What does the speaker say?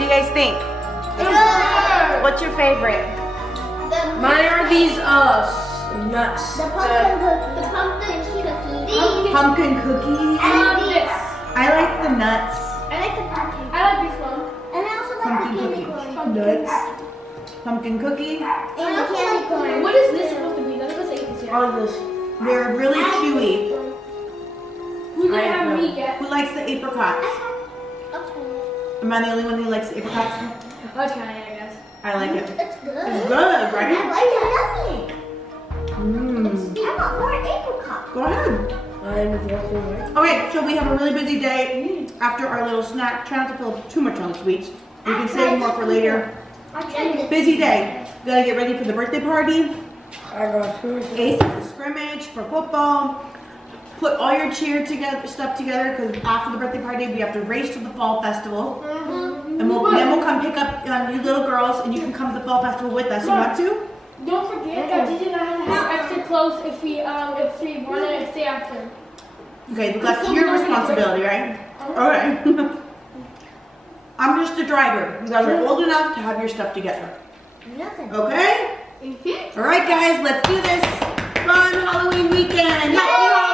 do you guys think? Good. What's your favorite? Mine are these nuts. The pumpkin cookie. Pumpkin cookie. I like the nuts. I like the pumpkin. I like this one. And I also like Pumpkin the candy cookie. corn. Nuts. Pumpkin cookie. And the candy corn. What is this supposed to be? None of us ate this yet. All of this. They're really chewy. We didn't have meat yet. Who likes the apricots? Am I the only one who likes the apricots? I'll try it, I guess. I like it. It's good. It's good, right? I like it. Mmm. I want more apricot. Go ahead. Okay, so we have a really busy day after our little snack. Try not to fill too much on the sweets. We can save more for later. Busy day. We gotta get ready for the birthday party. Ace scrimmage for football. Put all your cheer stuff together because after the birthday party we have to race to the fall festival. And then we'll come pick up you little girls and you can come to the fall festival with us. You want to? Don't forget that Gigi and I have to have extra clothes if we want to stay after. Okay, but that's your responsibility, right? Okay. I'm just the driver. You guys are old enough to have your stuff together. Okay? All right, guys, let's do this. Fun Halloween weekend. Happy